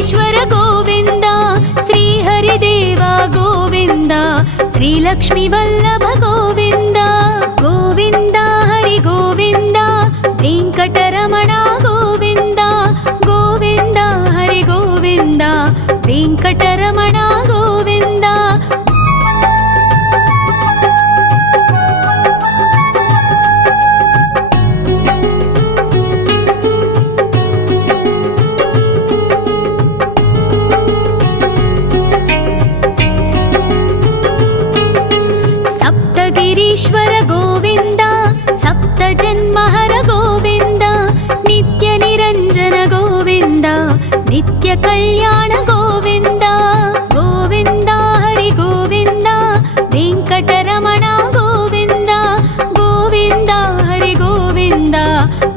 वेङ्कटेश्वर गोविन्द श्रीहरिदेव गोविन्द श्रीलक्ष्मीवल्लभ गोविन्द गोविन्द हरि गोविन्द वेङ्कटरमण गोविन्द गोविन्द हरि गोविन्द वेङ्कटरमण गोविन्द सप्तगिरीश्वर गोविन्द सप्तजन्महर गोविन्द नित्यनिरञ्जन गोविन्द नित्यकल्याण गोविन्द गोविन्द हरि गोविन्द वेङ्कटरमण गोविन्द गोविन्द हरि गोविन्द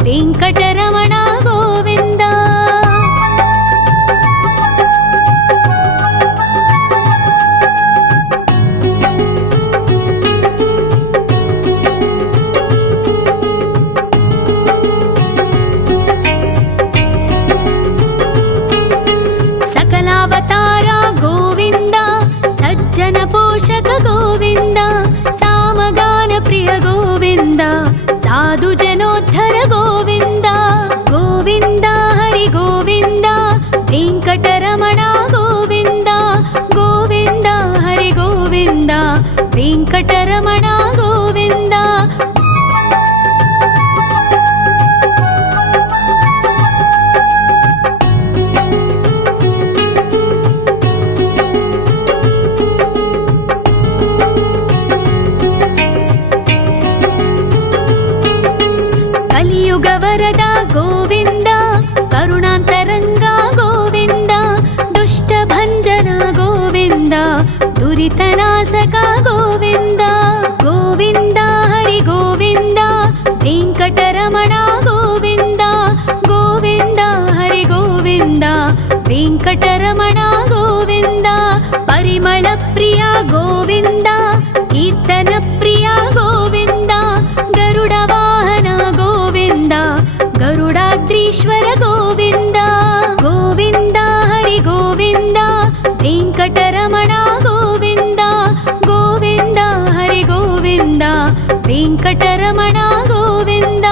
वेङ्कटरमण गोविन्द सकलावतार गोविन्द सज्जन पोषक गोविन्द सामगान प्रिय गोविन्द साधु जनोद्धर गोविन्द गोविन्द हरि गोविन्द वेङ्कटरमण गोविन्द गोविन्द हरि गोविन्द वेङ्कटरमण गोविन्द कलियुगवरदा गोविन्द करुणान्तरङ्गा गोविन्द दुष्टभञ्जना गोविन्द दुरितनाशका गोविन्द गोविन्द हरि गोविन्द वेङ्कटरमण गोविन्द गोविन्द हरि गोविन्द वेङ्कटरमण गोविन्द परिमलप्रिया गोविन्द कीर्तनप्रिया गोविन्द गरुडवाहन गोविन्द गरुडाद्रीश्वर गोविन्द गोविन्द हरि गोविन्द वेङ्कटरमण गोविन्द गोविन्द हरि गोविन्द वेङ्कटरमण गोविन्द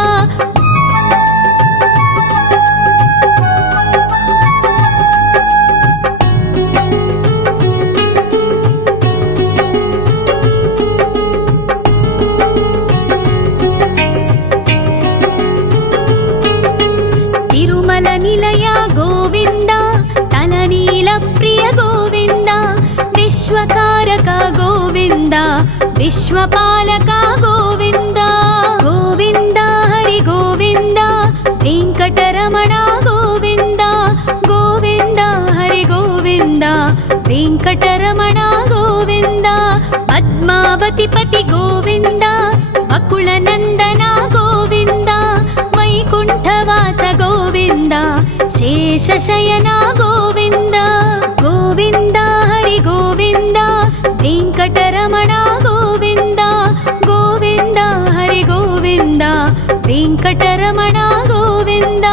तिरुमल निलय गोविन्द तलनील प्रिय गोविन्द विश्वकारक गोविन्द विश्वपालक गोविन्द गोविन्द हरि गोविन्द वेङ्कटरमण गोविन्द गोविन्द हरि गोविन्द वेङ्कटरमण गोविन्द पद्मावतिपति गोविन्द बकुलनन्दन गोविन्द वैकुण्ठवास गोविन्द शेषशयन गोविन्द गोविन्द हरि गोविन्द वेङ्कटरमण गोविन्द गोविन्द हरि गोविन्द वेङ्कटरमण गोविन्द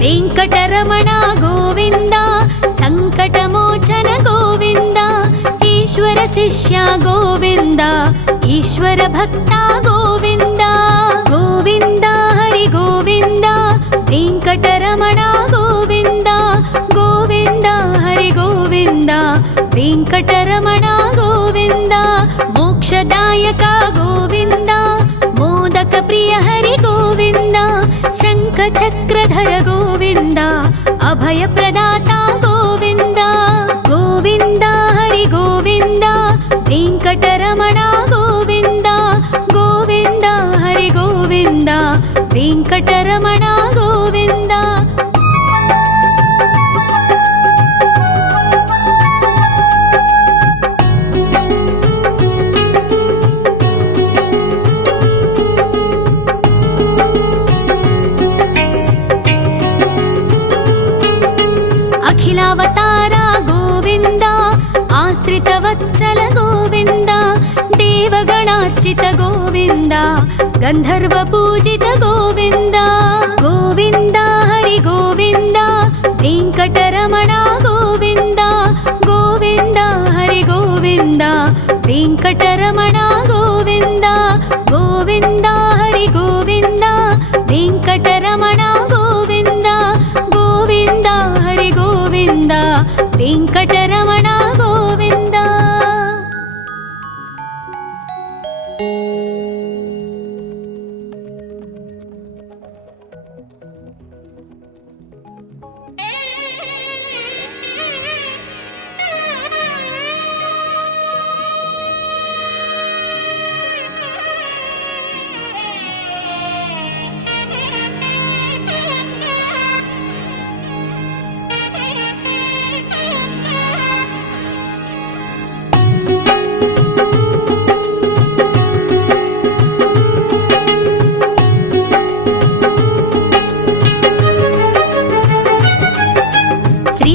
वेङ्कटरमण गोविन्द सङ्कटमोचन गोविन्द ईश्वर शिष्य गोविन्द ईश्वर भक्त गोविन्द गोविन्द हरि गोविन्द वेङ्कटरमण गोविन्द गोविन्द हरि गोविन्द वेङ्कटरमण गोविन्द मोक्षदायक गोविन्द मोदक प्रिय हरि गोविन्द शङ्खचक्रधर गोविन्द अभयप्रदाता गोविन्द गोविन्द हरि गोविन्द वेङ्कटरमण गोविन्द गोविन्द हरि गोविन्द वेङ्कटरमण गोविन्द आश्रितवत्सल गोविन्द देवगणार्चित गोविन्द गन्धर्वपूजित गोविन्द गोविन्द हरि गोविन्द वेङ्कटरमण गोविन्द गोविन्द हरि गोविन्द वेङ्कटरमण गोविन्द गोविन्द हरि गोविन्द वेङ्कटरमण गोविन्द गोविन्द हरि गोविन्द वेङ्कटरमण गोविन्द।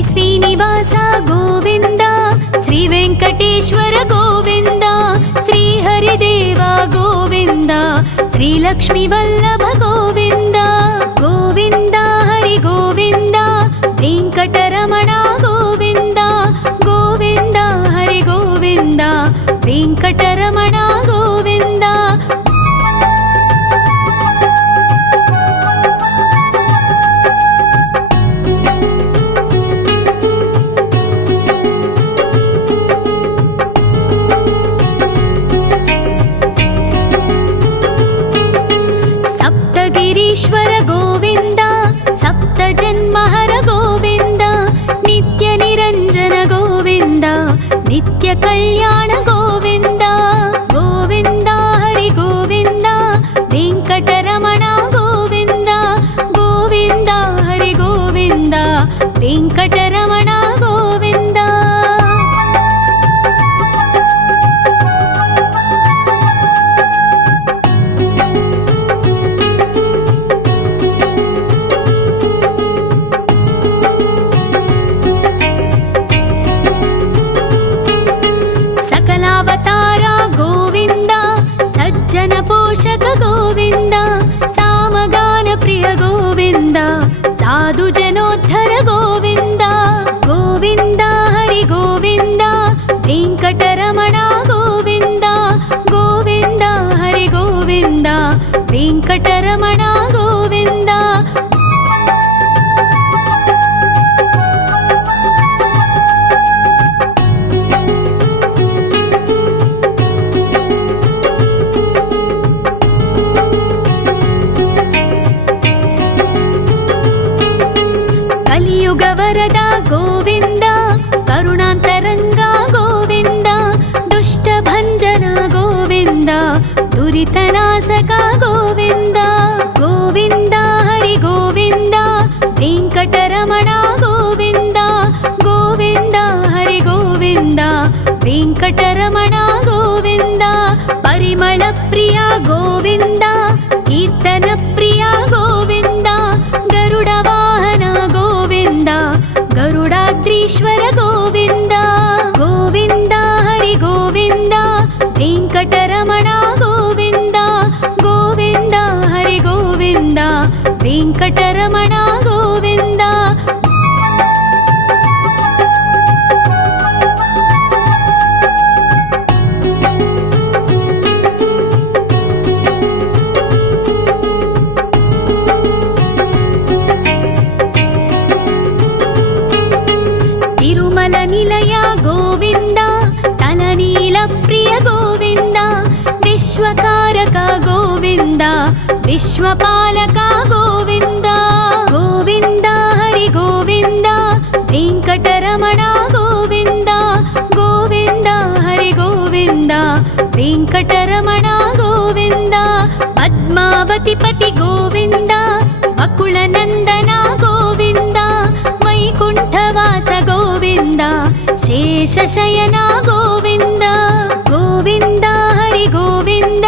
श्रीनिवास गोविन्द श्री वेङ्कटेश्वर गोविन्द श्री हरिदेव गोविन्द श्री लक्ष्मीवल्लभ गोविन्द गोविन्द हरि गोविन्द वेङ्कटरमण गोविन्द गोविन्द हरि गोविन्द वेङ्कटरमण गोविन्द। गिरीश्वर गोविन्द सप्तजन्महर गोविन्द नित्यनिरञ्जन गोविन्द नित्यकल्याण गोविन्द गोविन्द हरि गोविन्द वेङ्कटरमण गोविन्द गोविन्द हरि गोविन्द वेङ्कटरमण गोविन्द। सकलावतार गोविन्द सज्जन पोषक गोविन्द सामगान प्रिय गोविन्द साधु जनोद्धर गोविन्द गोविन्द हरि गोविन्द वेङ्कटरमण गोविन्द गोविन्द हरि गोविन्द वेङ्कटरमण गोविन्द। कलियुगवरद गोविन्द करुणान्तरङ्ग गोविन्द दुष्टभञ्जन गोविन्द दुरितनाशक गोविन्द गोविन्द हरि गोविन्द वेङ्कटरमण गोविन्द गोविन्द हरि गोविन्द वेङ्कटरमण गोविन्द। परिमल प्रिय गोविन्द कीर्तन प्रिय गोविन्द गरुड वाहन गोविन्द गरुडाद्रीश्वर गोविन्द गोविन्द हरि गोविन्द वेङ्कटरमण गोविन्द गोविन्द हरि गोविन्द वेङ्कटरमण गोविन्द। तिरुमल निलय गोविन्द तलनील प्रिय गोविन्द विश्वकारक गोविन्द विश्वपालक गोविन्द गोविन्द हरि गोविन्द वेङ्कटरमण गोविन्द गोविन्द हरि गोविन्द वेङ्कटरमण गोविन्द। पद्मावतिपति गोविन्द बकुलनन्दन गोविन्द वैकुण्ठवास गोविन्द शेषशयन गोविन्द गोविन्द हरि गोविन्द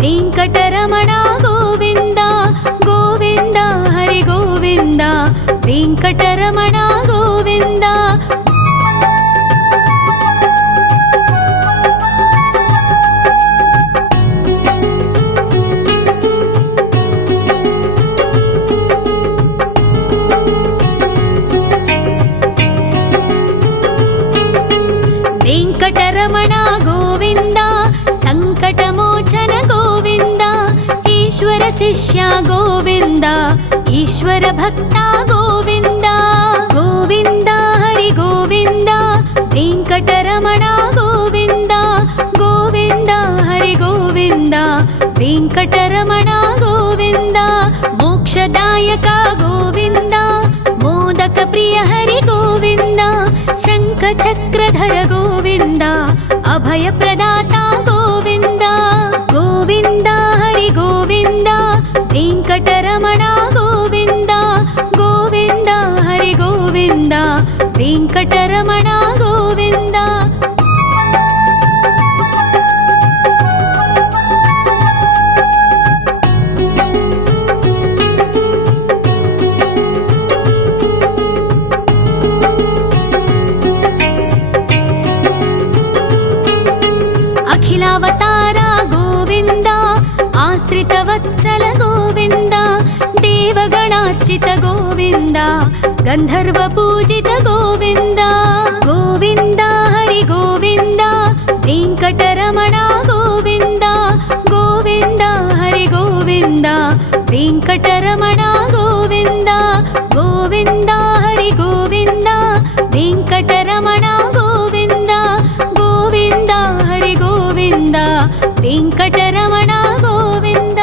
वेङ्कटरमण गोविन्द गोविन्द हरि गोविन्द वेङ्कटरमण गोविन्द। వెంకటరమణ గోవింద సంకటమోచన గోవింద ఈశ్వర శిష్య గోవింద ఈశ్వర భక్త గోవింద గోవింద హరి గోవింద వెంకటరమణ గోవింద గోవింద హరి గోవింద వెంకటరమణ గోవింద మోక్షదాయక గోవింద మోదక ప్రియ హరి గోవింద శంఖ చక్రధర గోవింద అభయ ప్రదాత గోవింద గోవింద హరి గోవింద వెంకటరమణ గోవింద గోవింద హరి గోవింద వెంకటరమణ గోవింద అఖిలావతార గోవింద ఆశ్రిత వత్సల గోవింద దేవగణార్చిత గోవింద గంధర్వ పూజిత గోవింద గోవింద హరి గోవింద వెంకటరమణ గోవింద గోవింద హరి గోవింద వెంకటరమణ గోవింద గోవింద హరి గోవింద వెంకటరమణ గోవింద గోవింద హరి గోవింద వెంకటరమణ గోవింద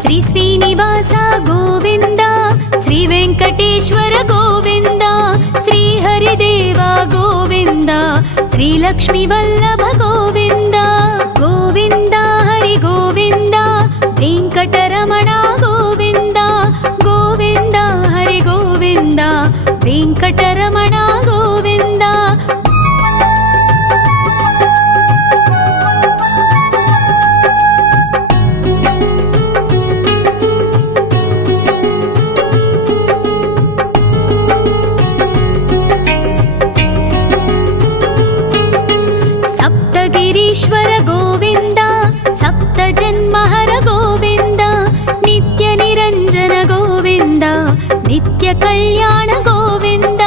శ్రీ శ్రీనివాస గోవింద శ్రీ వెంకటేశ్వర గోవింద శ్రీ హరిదేవ గోవింద శ్రీ లక్ష్మీ వల్లభ గోవింద గోవింద హరి గోవింద వెంకటరమణ గోవింద గోవింద హరి గోవింద వెంకటరమణ గోవింద సప్తగిరీశ్వర గోవింద సప్త జన్మహర గోవింద నిత్య నిరంజన గోవింద నిత్య కళ్యాణ గోవింద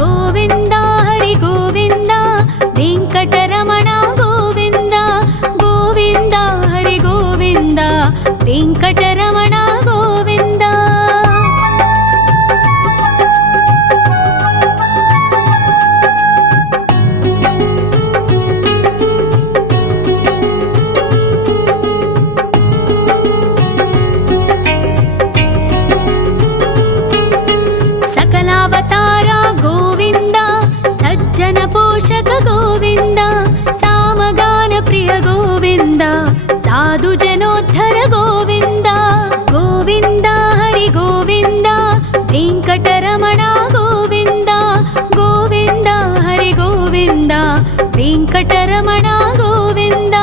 గోవింద హరి గోవింద వెంకటరమణ గోవింద గోవింద హరి గోవింద వెంకటరమణ గోవింద సకలావతార గోవింద సజ్జన పోషక గోవింద సామగాన ప్రియ గోవింద సాధు జనోద్ధర గోవింద గోవింద హరి గోవింద వెంకటరమణ గోవింద గోవింద హరి గోవింద వెంకటరమణ గోవింద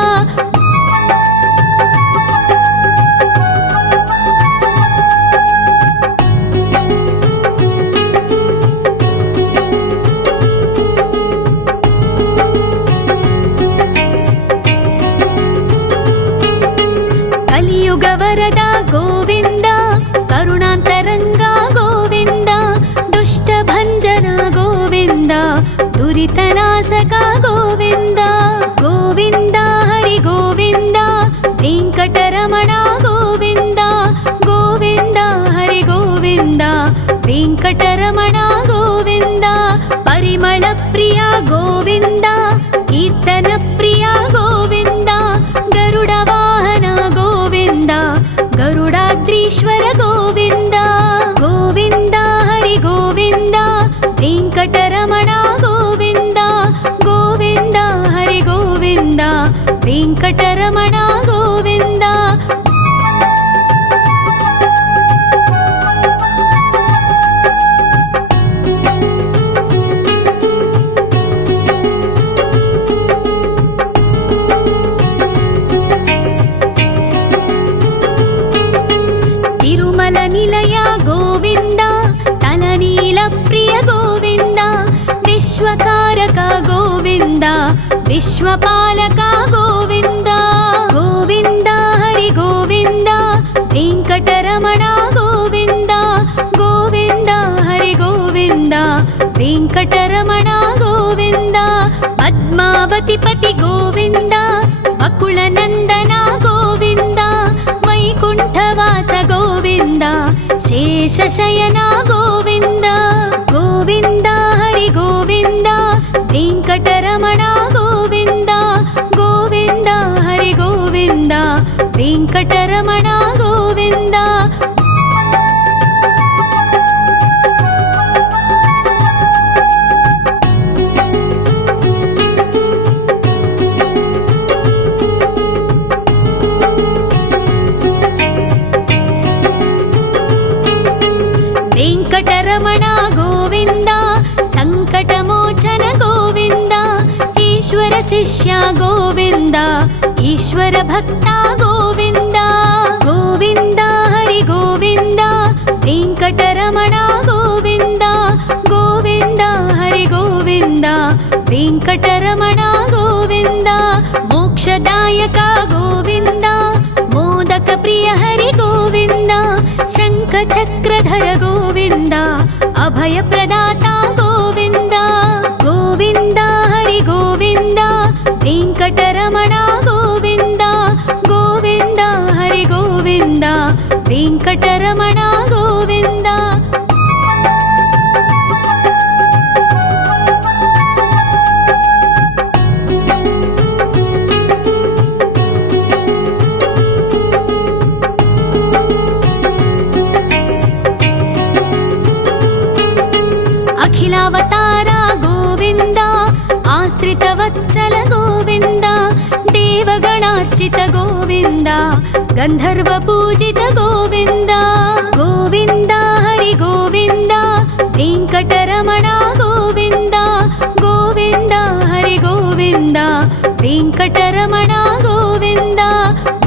కలియుగ వరద గోవింద కరుణాంతరంగ గోవింద దుష్ట భంజన గోవింద దురితనాశక గోవింద గోవింద హరి గోవింద వెంకటరమణ గోవింద గోవింద హరి గోవింద వెంకటరమణ గోవింద పరిమళ ప్రియ గోవింద కీర్తన ప్రియ గోవింద గరుడ వాహన గోవింద గరుడాద్రీశ్వర గోవింద గోవింద హరి గోవింద వెంకటరమణ గోవింద గోవింద హరి గోవింద వెంకటరమణ గోవింద విశ్వపాలక గోవింద గోవింద హరి గోవింద వెంకటరమణ గోవింద గోవింద హరి గోవింద వెంకటరమణ గోవింద పద్మావతి పతి గోవింద బకుళ నందన గోవింద వైకుంఠవాస గోవింద శేషశయన గోవింద గోవింద హరి గోవింద వెంకటరమణ గోవింద గోవింద హరి గోవింద వెంకటరమణ గోవింద వెంకటరమణ గోవింద సంకటమోచన గోవింద ఈశ్వర శిష్య గోవింద ఈశ్వర భక్త గోవింద గోవింద హరి గోవింద వెంకటరమణ గోవింద గోవింద హరి గోవింద వెంకటరమణ గోవింద మోక్షదాయక గోవింద మోదక ప్రియ హరి గోవింద శంఖ చక్రధర గోవింద అభయ ప్రదాత గోవింద గోవింద హరి గోవింద వెంకటరమణ గోవింద గోవింద హరి గోవింద వెంకటరమణ గోవింద అఖిలావతార గోవింద ఆశ్రితవత్సల గోవింద దేవగణార్చిత గోవింద గంధర్వ పూజిత గోవింద గోవింద హరి గోవింద వెంకటరమణ గోవింద గోవింద హరి గోవింద వెంకటరమణ గోవింద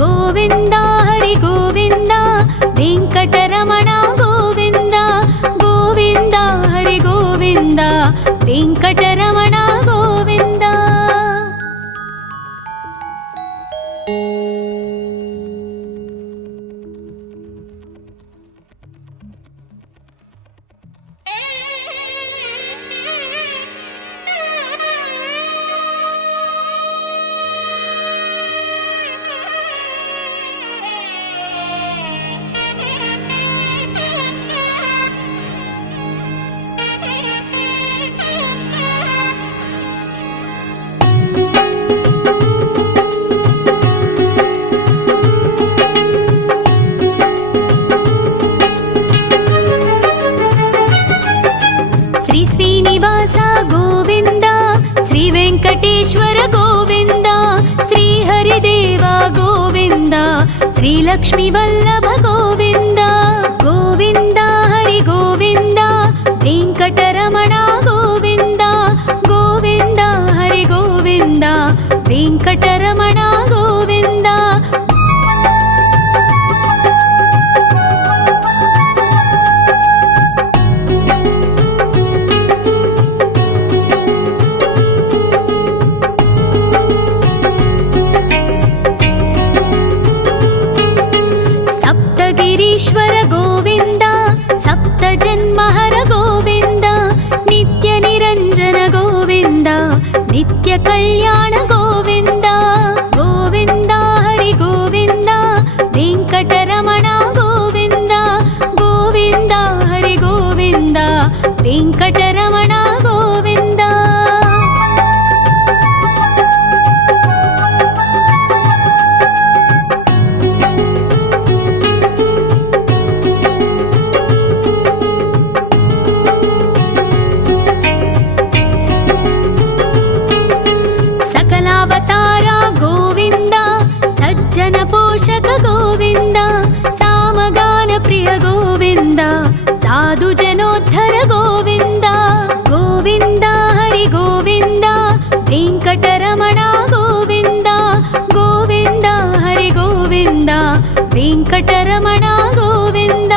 గోవింద హరి గోవింద వెంకటరమణ గోవింద గోవింద హరి గోవింద వెంకటరమణ గోవింద శ్రీ శ్రీనివాస గోవింద శ్రీ వెంకటేశ్వర గోవింద శ్రీ హరిదేవ గోవింద శ్రీ లక్ష్మీ వల్లభ గోవింద గోవింద హరి గోవింద వెంకటరమణ గోవింద గోవింద హరి గోవింద వెంకటరమణ గోవింద సప్తగిరీశ్వర గోవింద సప్త జన్మహర గోవింద నిత్య నిరంజన గోవింద నిత్య కళ్యాణ గోవింద గోవింద హరి గోవింద వెంకటరమణ గోవింద గోవింద హరి గోవింద వెంకటరమణ గోవింద సకలావతార గోవింద సజ్జన పోషక గోవింద సామగాన ప్రియ గోవింద సాధు జనోద్ధర గోవింద గోవింద హరి గోవింద వెంకటరమణ గోవింద గోవింద హరి గోవింద వెంకటరమణ గోవింద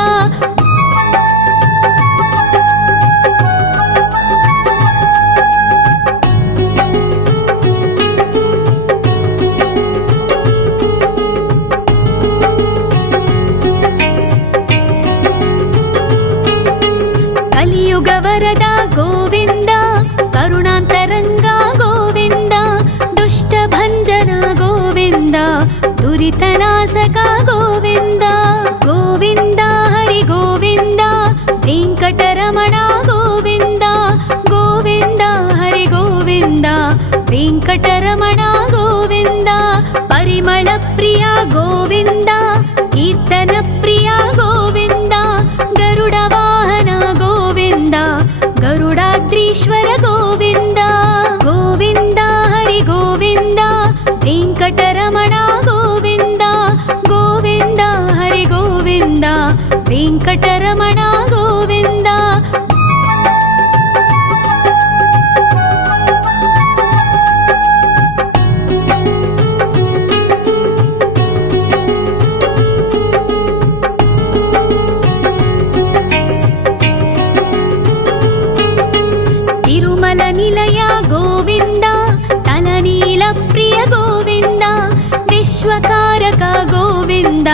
विश्वकारक गोविन्द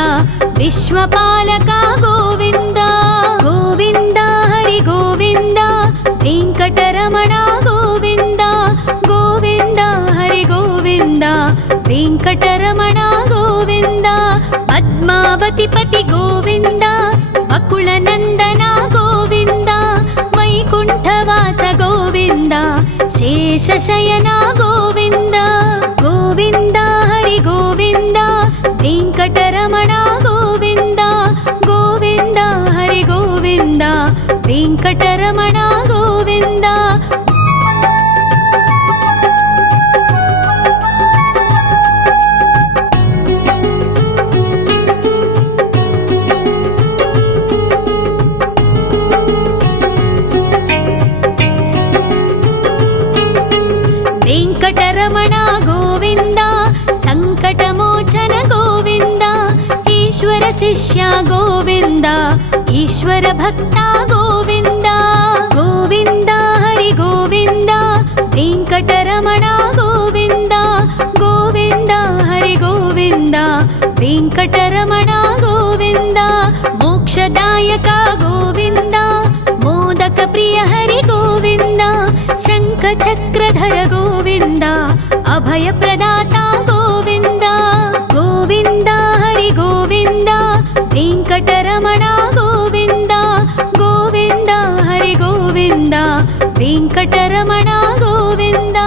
विश्वपालक गोविन्द गोविन्द हरि गोविन्द वेङ्कटरमण गोविन्द गोविन्द हरि गोविन्द वेङ्कटरमण गोविन्द पद्मावतिपति गोविन्द वकुलनन्दन गोविन्द वैकुण्ठवास गोविन्द शेषशयन गोविन्द गोविन्द हरि गोविन्द वेङ्कटरमण गोविन्द गोविन्द हरि गोविन्द वेङ्कटरमण गोविन्द वेङ्कटरमण गोविन्द सङ्कटमोचन गोविन्द ईश्वर शिष्य गोविन्द ईश्वर भक्त गोविन्द गोविन्द हरि गोविन्द वेङ्कटरमण गोविन्द गोविन्द हरि गोविन्द वेङ्कटरमण गोविन्द मोक्षदायक गोविन्द मोदक प्रिय हरि गोविन्द शङ्खचक्रधर गोविन्द अभयप्रदाता गोविन्द गोविन्द हरि गोविन्द वेङ्कटरमण गोविन्द गोविन्द हरि गोविन्द वेङ्कटरमण गोविन्द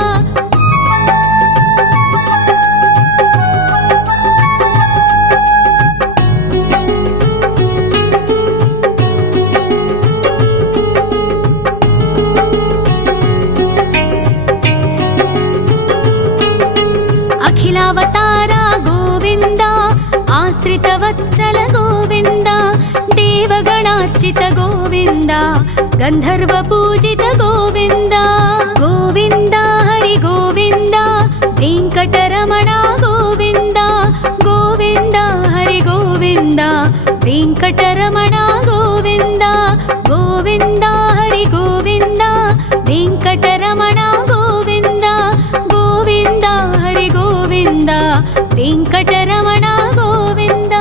अखिलावतार गोविन्द आश्रितवत्सल गोविन्द देवगणार्चित गोविन्द गन्धर्वपूजित गोविन्द गोविन्द हरि गोविन्द वेङ्कटरमण गोविन्द गोविन्द हरि गोविन्द वेङ्कटरमण गोविन्द गोविन्द हरि गोविन्द वेङ्कटरमण गोविन्द गोविन्द हरि गोविन्द वेङ्कटरमण गोविन्द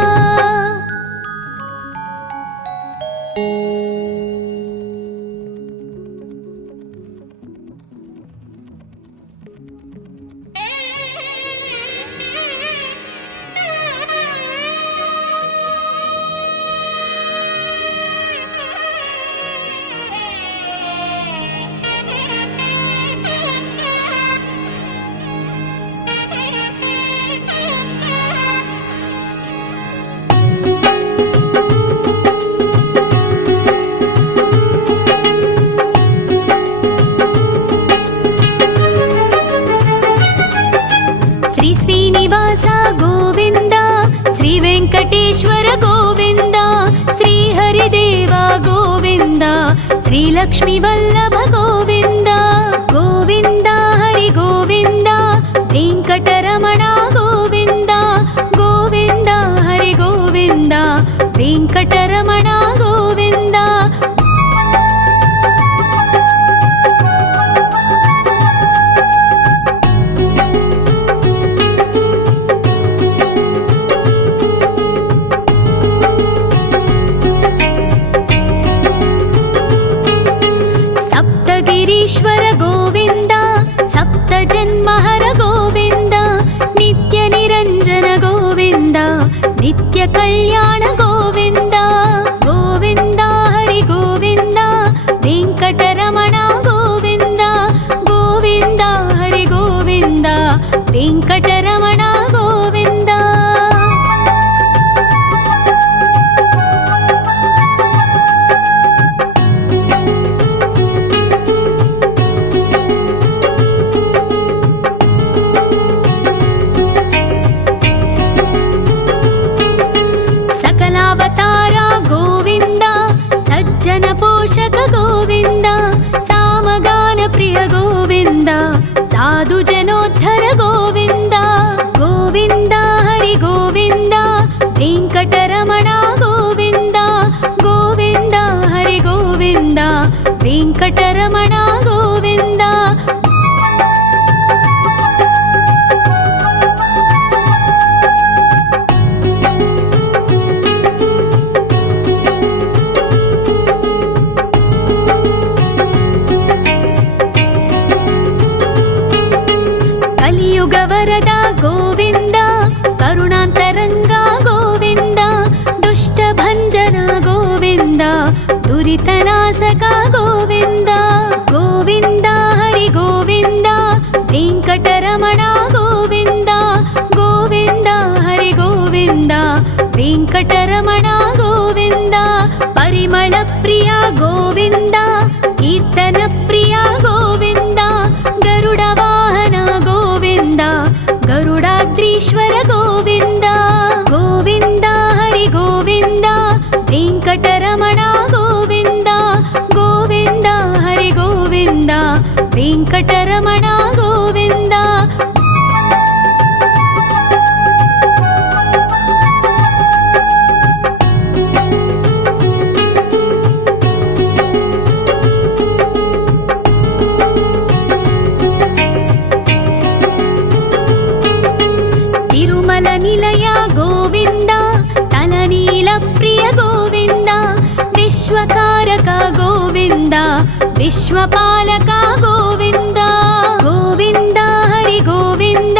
श्री श्रीनिवास गोविन्द श्री वेङ्कटेश्वर गोविन्द श्री हरिदेव गोविन्द श्री लक्ष्मीवल्लभ गोविन्द गोविन्द हरि गोविन्द वेङ्कटरमण गोविन्द गोविन्द हरि गोविन्द वेङ्कटरमण गोविन्द सप्तगिरीश्वर गोविन्द सप्तजन्महर गोविन्द नित्यनिरञ्जन गोविन्द नित्यकल्याण गोविन्द गोविन्द हरि गोविन्द वेङ्कटरमण गोविन्द गोविन्द हरि गोविन्द वेङ्कटरमण गोविन्द सकलावतार ವೆಂಕಟರಮಣ ಗೋವಿಂದ. ಪರಿಮಳ ಪ್ರಿಯ ಗೋವಿಂದ, ಕೀರ್ತನ ಪ್ರಿಯ ಗೋವಿಂದ. ಗರುಡ ವಾಹನ ಗೋವಿಂದ, ಗರುಡಾದ್ರೀಶ್ವರ ಗೋವಿಂದ. ಗೋವಿಂದ ಹರಿ ಗೋವಿಂದ, ವೆಂಕಟರಮಣ ಗೋವಿಂದ. ಗೋವಿಂದ ಹರಿ ಗೋವಿಂದ, ವೆಂಕಟರಮಣ ಗೋವಿಂದ. ತಿರುಮಲ ನಿಲಯ ಗೋವಿಂದ, ತಲನೀಲ ಪ್ರಿಯ ಗೋವಿಂದ. ವಿಶ್ವಕಾರಕ ಗೋವಿಂದ, ವಿಶ್ವಪಾಲಕ ಗೋವಿಂದ. ಗೋವಿಂದ ಹರಿ ಗೋವಿಂದ,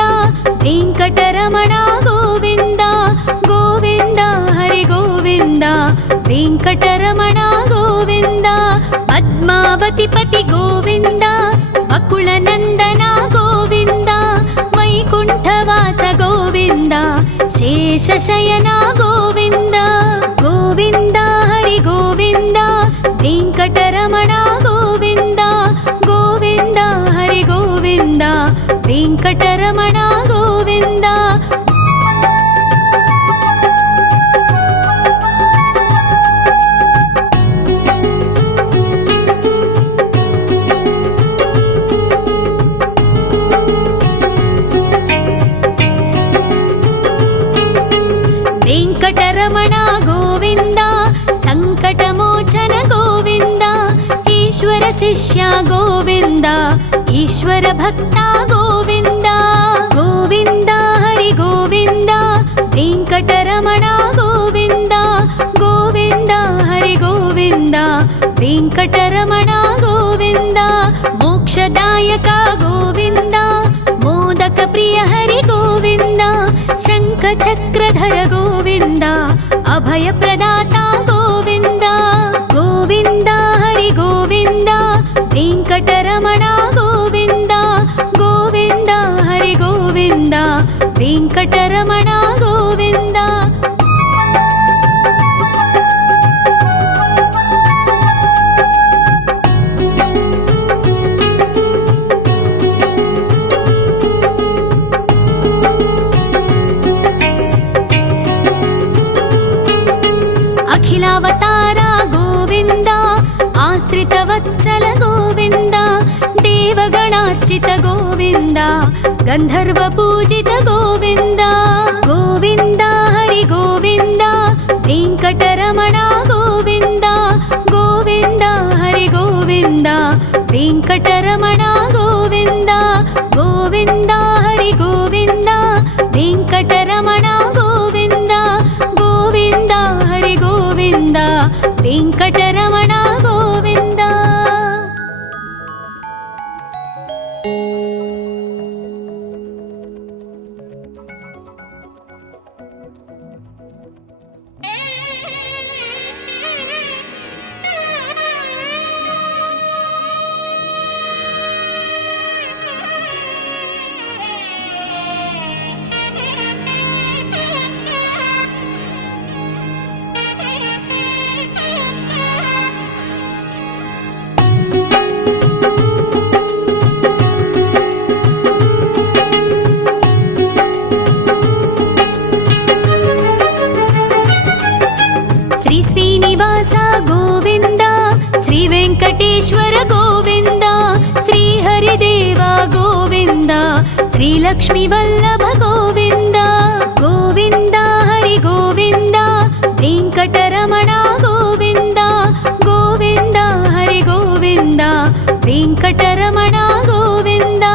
ವೆಂಕಟರಮಣ ಗೋವಿಂದ. ಗೋವಿಂದ ಹರಿ ಗೋವಿಂದ, ವೆಂಕಟರಮಣ ಗೋವಿಂದ. ಪದ್ಮಾವತಿ ಪತಿ ಗೋವಿಂದ, ಅಕುಳ ನಂದನ ಗೋವಿಂದ. ವೈಕುಂಠವಾಸ ಗೋವಿಂದ, ಶೇಷಶಯನ ಗೋವಿಂದ. ಗೋವಿಂದ ಹರಿ ಗೋವಿಂದ, ವೆಂಕಟರಮಣ ಗೋವಿಂದ. ಗೋವಿಂದ ಹರಿ ಗೋವಿಂದ, ವೆಂಕಟರಮಣ ಗೋವಿಂದ. ವೆಂಕಟರಮಣ ಗೋವಿಂದ, ಸಂಕಟಮೋಚನ ಗೋವಿಂದ. ಈಶ್ವರ ಶಿಷ್ಯ ಗೋವಿಂದ, ಈಶ್ವರ ಭಕ್ತ ಗೋವಿಂದ. ಗೋವಿಂದ ಹರಿ ಗೋವಿಂದ, ವೆಂಕಟರಮಣ ಗೋವಿಂದ. ಗೋವಿಂದ ಹರಿ ಗೋವಿಂದ, ವೆಂಕಟರಮಣ ಗೋವಿಂದ. ಮೋಕ್ಷದಾಯಕ ಗೋವಿಂದ, ಮೋದಕ ಪ್ರಿಯ ಹರಿ ಗೋವಿಂದ. ಶಂಖ ಚಕ್ರಧರ ಗೋವಿಂದ, ಅಭಯ ಪ್ರದಾತ ಗೋವಿಂದ. ಗೋವಿಂದ ಹರಿ ಗೋವಿಂದ, ವೆಂಕಟರಮಣ ಗೋವಿಂದ. ಗೋವಿಂದ ಹರಿ ಗೋವಿಂದ, ವೆಂಕಟರಮಣ ಗೋವಿಂದ. ಅಖಿಲಾವತಾರ ಗೋವಿಂದ, ಆಶ್ರಿತ ವತ್ಸಲ ಗೋವಿಂದ. ದೇವಗಣಾರ್ಚಿತ ಗೋವಿಂದ, ಗಂಧರ್ವ ಪೂಜಿತ ಗೋವಿಂದ. ಗೋವಿಂದ ಹರಿ ಗೋವಿಂದ, ವೆಂಕಟರಮಣ ಗೋವಿಂದ. ಗೋವಿಂದ ಹರಿ ಗೋವಿಂದ, ವೆಂಕಟರಮಣ ಗೋವಿಂದ. ಗೋವಿಂದ ಹರಿ ಗೋವಿಂದ, ವೆಂಕಟರಮಣ ಗೋವಿಂದ. ಗೋವಿಂದ ಹರಿ ಗೋವಿಂದ, ವೆಂಕಟರಮಣ ಗೋವಿಂದ. ಶ್ರೀ ಶ್ರೀನಿವಾಸ ಗೋವಿಂದ, ಶ್ರೀ ವೆಂಕಟೇಶ್ವರ ಗೋವಿಂದ. ಶ್ರೀ ಹರಿದೇವ ಗೋವಿಂದ, ಶ್ರೀ ಲಕ್ಷ್ಮೀ ವಲ್ಲಭ ಗೋವಿಂದ. ಗೋವಿಂದ ಹರಿ ಗೋವಿಂದ, ವೆಂಕಟರಮಣ ಗೋವಿಂದ. ಗೋವಿಂದ ಹರಿ ಗೋವಿಂದ, ವೆಂಕಟರಮಣ ಗೋವಿಂದ.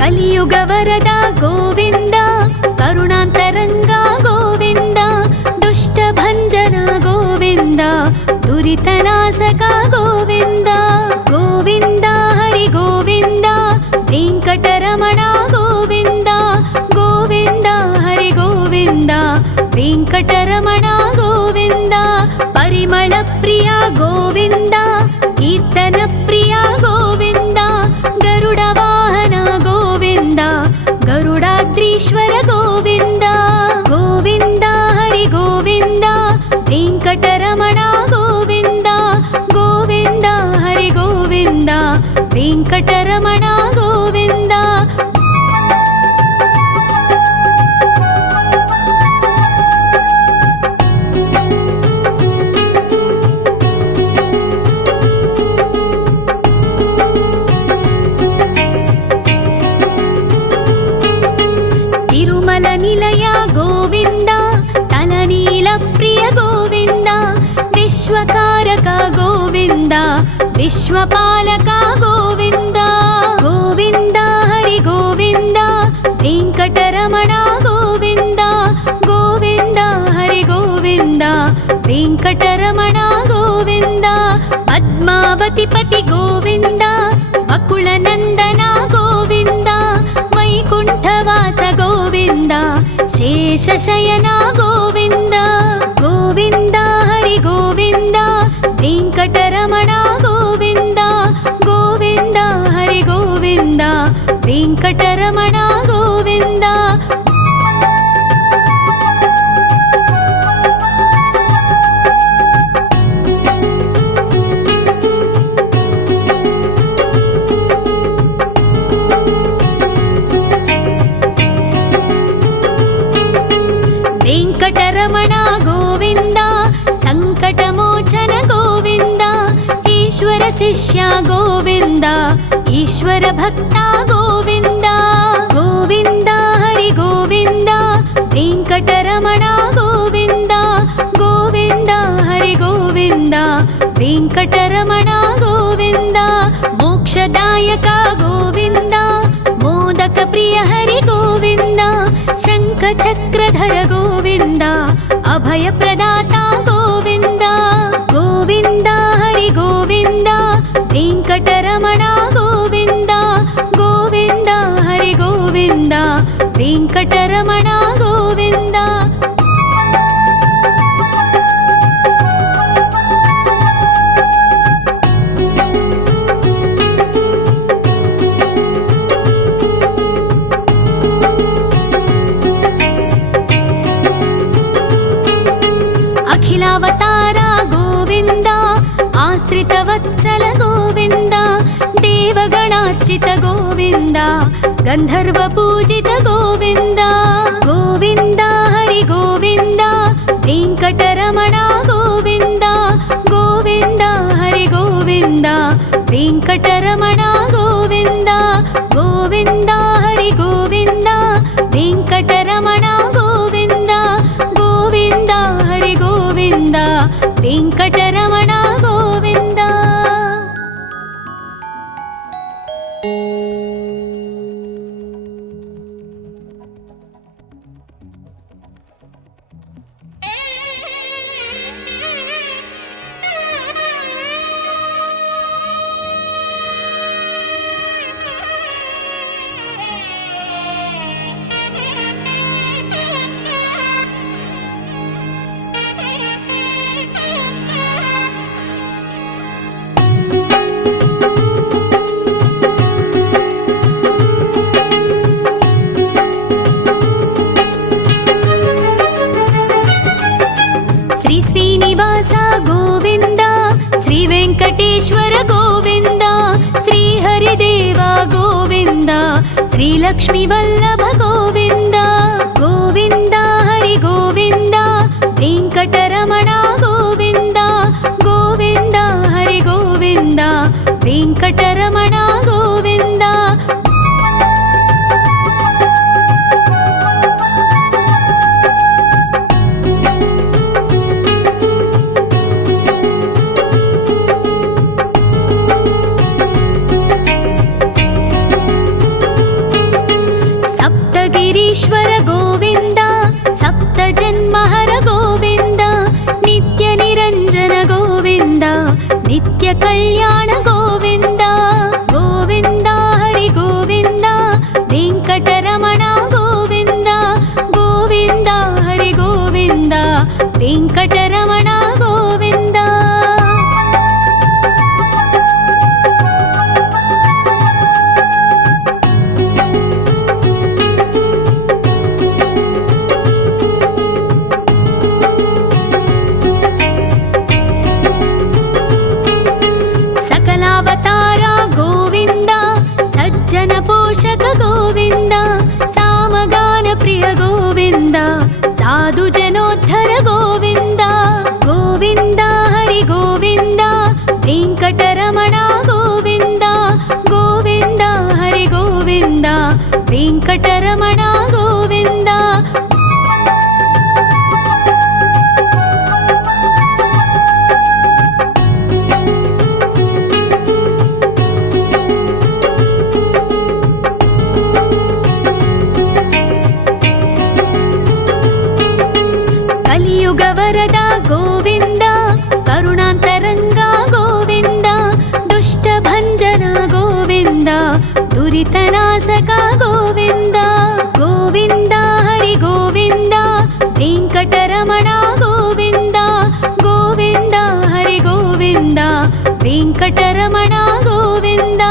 కలియుగ వరద గోవింద, కరుణాంతరంగ గోవింద, దుష్ట భంజన గోవింద, దురితనాశక గోవింద. గోవింద హరి గోవింద, వెంకటరమణ గోవింద, గోవింద హరి గోవింద, వెంకటరమణ గోవింద. పరిమళ ప్రియ గోవింద, కీర్తన ప్రియ గోవింద, గరుడ వాహన గోవింద, గరుడాద్రీశ్వర గోవింద. గోవింద హరి గోవింద, వెంకటరమణ గోవింద, గోవింద హరి గోవింద, వెంకటరమణ గోవింద. తిరుమల నిలయ గోవింద, తలనీల ప్రియ గోవింద, విశ్వకారక గోవింద, విశ్వపాలక గోవింద. గోవింద హరి గోవింద, వెంకటరమణ గోవింద, గోవింద హరి గోవింద, వెంకటరమణ గోవింద. పద్మావతి పతి గోవింద, అకుల నందన గోవింద, వైకుంఠవాస గోవింద, శేషశయన గోవింద. గోవింద హరి గోవింద, వెంకటరమణ గోవింద, గోవింద హరి గోవింద, వెంకటరమణ గోవింద. వెంకటరమణ గోవింద, సంకటమోచన గోవింద, ఈశ్వర శిష్య గోవింద, ఈశ్వర భక్త గోవింద. గోవింద హరి గోవింద, వెంకటరమణ గోవింద, గోవింద హరి గోవింద, వెంకటరమణ గోవింద. మోక్షదాయక గోవింద, మోదక ప్రియ హరి గోవింద, శంఖ చక్రధర గోవింద, అభయ ప్రదాత గోవింద. గోవింద హరి గోవింద, వెంకటరమణ గోవింద, గోవింద హరి గోవింద, వెంకటరమణ గోవింద. అఖిలావతార గోవింద, ఆశ్రిత వత్సల గోవింద, దేవగణార్చిత గోవింద, గంధర్వ పూజిత గోవింద. గోవింద హరి గోవింద, వెంకటరమణ గోవింద, గోవింద హరి గోవింద, వెంకటరమణ గోవింద. గోవింద హరి గోవింద, వెంకటరమణ గోవింద, గోవింద హరి గోవింద, వెంకటరమణ గోవింద. శ్రీనివాస గోవింద, శ్రీ వెంకటేశ్వర గోవింద, శ్రీ హరిదేవ గోవింద, శ్రీ లక్ష్మీ వల్లభ గోవింద. గోవింద హరి గోవింద, వెంకటరమణ గోవింద, గోవింద హరి గోవింద, వెంకటరమణ గోవింద. कल्याण गोविन्द गोविन्द हरि गोविन्द वेङ्कटरमण गोविन्द गोविन्द हरि गोविन्द वेङ्कटरमण गोविन्द सकलावतार गोविन्द सज्जन पोषक गोविन्द सामगान प्रिय गोविन्द साधु जनोद्धर गोविन्द गोविन्द हरि गोविन्द वेङ्कटरमण गोविन्द गोविन्द हरि गोविन्द वेङ्कटरमण गोविन्द कलियुग वरद गोविन्द करुणान्तरङ्ग गोविन्द दुष्टभञ्जन गोविन्द दुरितनाशक गोविन्द गोविन्द हरि गोविन्द वेङ्कटरमण गोविन्द गोविन्द हरि गोविन्द वेङ्कटरमण गोविन्द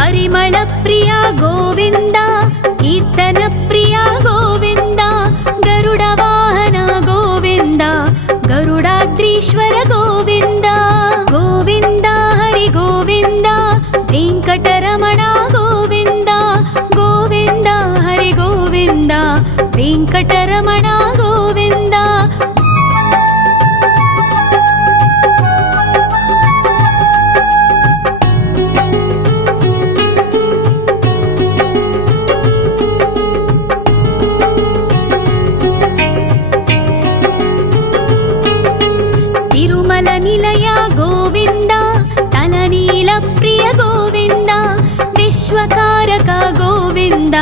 परिमल प्रिय गोविन्द कीर्तन प्रिय गोविन्द गरुड वाहन गोविन्द गरुडाद्रीश्वर गोविन्द गोविन्द हरि गोविन्द वेङ्कटरमण गोविन्द गोविन्द हरि गोविन्द वेङ्कटरमण गोविन्द तिरुमल निलय गोविन्द तलनील प्रिय गोविन्द विश्वकारक गोविन्द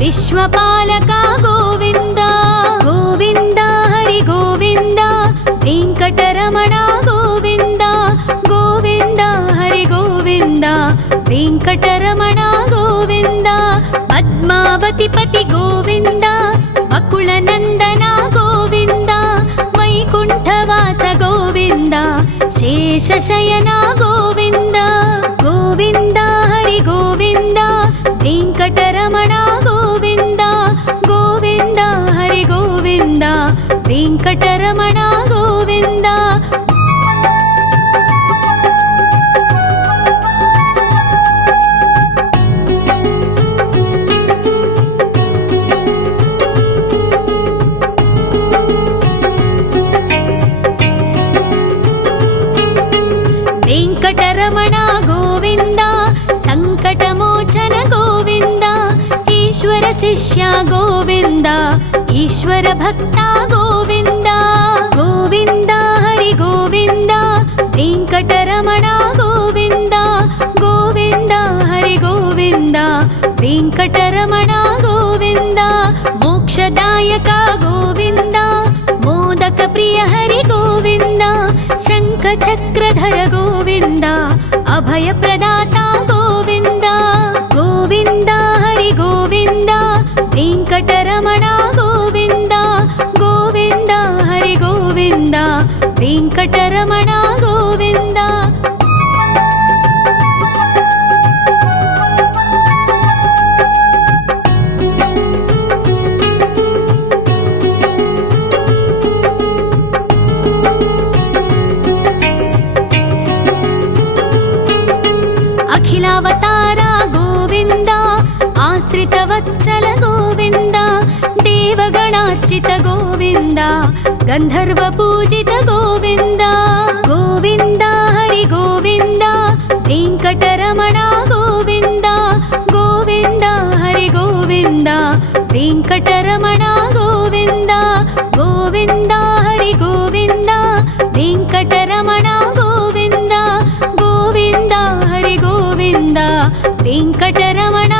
विश्वपालक गोविन्द गोविन्द हरि गोविन्द वेङ्कटरमण गोविन्द गोविन्द हरि गोविन्द वेङ्कटरमण गोविन्द पद्मावति पति गोविन्द बकुलनन्दन गोविन्द वैकुण्ठवास गोविन्द शेषशयन गोविन्द गोविन्द हरि गोविन्द वेङ्कटरमण गोविन्द गोविन्द हरि गोविन्द वेङ्कटरमण गोविन्द वेङ्कटरमण गोविन्द सङ्कटमोचन गोविन्द ईश्वर शिष्य गोविन्द ईश्वर भक्त गोविन्द गोविन्द हरि गोविन्द वेङ्कटरमण गोविन्द गोविन्द हरि गोविन्द वेङ्कटरमण गोविन्द मोक्षदायक गोविन्द मोदक प्रिय हरि गोविन्द शङ्खचक्रधर गोविन्द अभय प्रदाता गोविन्द गोविन्द हरि गोविन्द वेङ्कटरमण गोविन्द गोविन्द हरि गोविन्द वेङ्कटरमण गोविन्द अखिलावतार गोविन्द आश्रितवत्सल गोविन्द देवगणार्चित गोविन्द गन्धर्व पूजित गोविन्द गोविन्द हरि गोविन्द वेङ्कटरमण गोविन्द गोविन्द हरि गोविन्द वेङ्कटरमण गोविन्द गोविन्द हरि गोविन्द वेङ्कटरमण गोविन्द गोविन्द हरि गोविन्द वेङ्कटरमण